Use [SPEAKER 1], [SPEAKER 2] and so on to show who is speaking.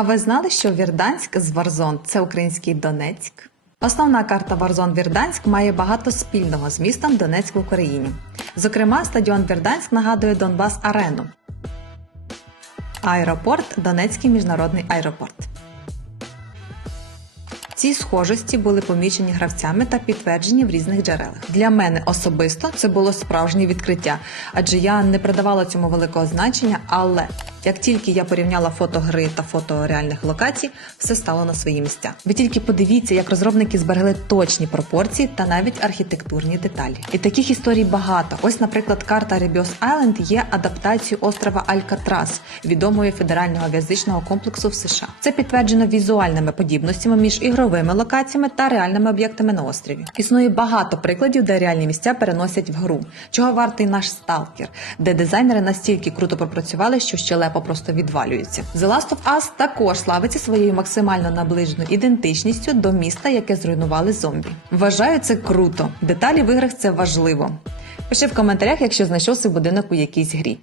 [SPEAKER 1] А ви знали, що Вірданськ з Варзон це український Донецьк? Основна карта Варзон Вірданськ має багато спільного з містом Донецьк в Україні. Зокрема, стадіон Вірданськ нагадує Донбас Арену. Аеропорт Донецький міжнародний аеропорт. Ці схожості були помічені гравцями та підтверджені в різних джерелах. Для мене особисто це було справжнє відкриття, адже я не придавала цьому великого значення. Але як тільки я порівняла фото гри та фото реальних локацій, все стало на свої місця. Ви тільки подивіться, як розробники зберегли точні пропорції та навіть архітектурні деталі. І таких історій багато. Ось, наприклад, карта Ребіос Айленд є адаптацією острова Алькатрас, відомої федерального в'язичного комплексу в США. Це підтверджено візуальними подібностями між ігровими локаціями та реальними об'єктами на острові. Існує багато прикладів, де реальні місця переносять в гру. Чого вартий наш сталкер, де дизайнери настільки круто пропрацювали, що щелепа просто відвалюється. The Last of Us також славиться своєю максимально наближеною ідентичністю до міста, яке зруйнували зомбі. Вважаю це круто. Деталі в іграх це важливо. Пиши в коментарях, якщо знайшов свій будинок у якійсь грі.